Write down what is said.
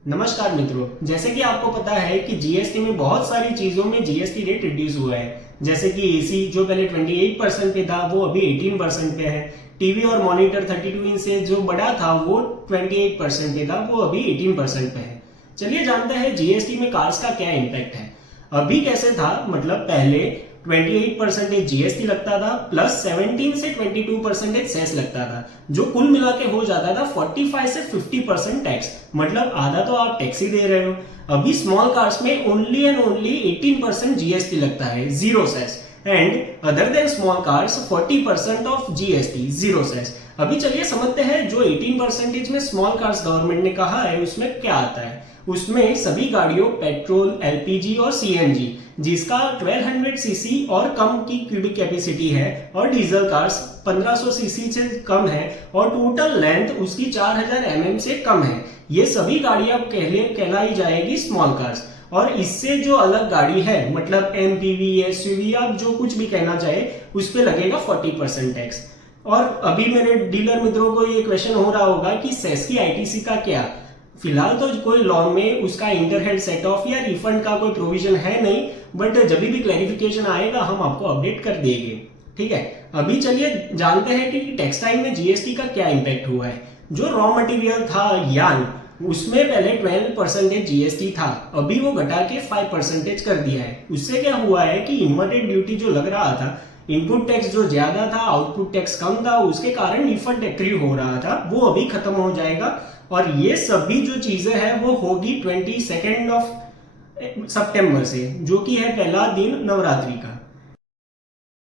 नमस्कार मित्रों, जैसे कि आपको पता है कि जीएसटी में बहुत सारी चीजों में जीएसटी रेट रिड्यूस हुआ है। जैसे कि एसी जो पहले 28% पे था वो अभी 18% पे है। टीवी और मॉनिटर 32 इंच से जो बड़ा था वो 28% पे था, वो अभी 18% पे है। चलिए जानते हैं जीएसटी में कार्स का क्या इम्पैक्ट है। अभी कैसे था, मतलब पहले 28% जीएसटी लगता था प्लस 17 से 22% सेस लगता था, जो कुल मिला के हो जाता था 45 से 50% टैक्स। मतलब आधा तो आप टैक्स ही दे रहे हो। अभी स्मॉल कार्स में ओनली एंड ओनली 18% जीएसटी लगता है, zero cess. And other than small cars 40% of GST, zero cess. अभी चलिए समझते हैं जो 18% में स्मॉल कार्स गवर्नमेंट ने कहा है उसमें क्या आता है। उसमें सभी गाड़ियों पेट्रोल, एलपीजी और सीएनजी जिसका 1200 सीसी और कम की क्यूबिक कैपेसिटी है, और डीजल कार्स 1500 सीसी से कम है और टोटल लेंथ उसकी 4000 mm से कम है, ये सभी गाड़ियां कहलाई जाएगी स्मॉल कार्स। और इससे जो अलग गाड़ी है, मतलब एमपीवी, एसयूवी, आप जो कुछ भी कहना चाहे, उस पर लगेगा 40% टैक्स। और अभी मेरे डीलर मित्रों को ये क्वेश्चन हो रहा होगा कि सेस की आईटीसी का क्या। फिलहाल तो कोई लॉ में उसका इंटरहेड सेट ऑफ या रिफंड का कोई प्रोविजन है नहीं, बट जब भी क्लैरिफिकेशन आएगा हम आपको अपडेट कर देंगे। ठीक है, अभी चलिए जानते हैं कि टेक्सटाइल में जीएसटी का क्या इम्पैक्ट हुआ है। जो रॉ मटेरियल था यार्न, उसमें पहले 12% जीएसटी था, अभी वो घटा के 5% कर दिया है। उससे क्या हुआ है कि इन्वर्टेड ड्यूटी जो लग रहा था, इनपुट टैक्स जो ज्यादा था, आउटपुट टैक्स कम था, उसके कारण रिफंड एक्री हो रहा था, वो अभी खत्म हो जाएगा। और ये सभी जो चीजें हैं वो होगी 22 सितंबर से, जो कि है पहला दिन नवरात्रि का।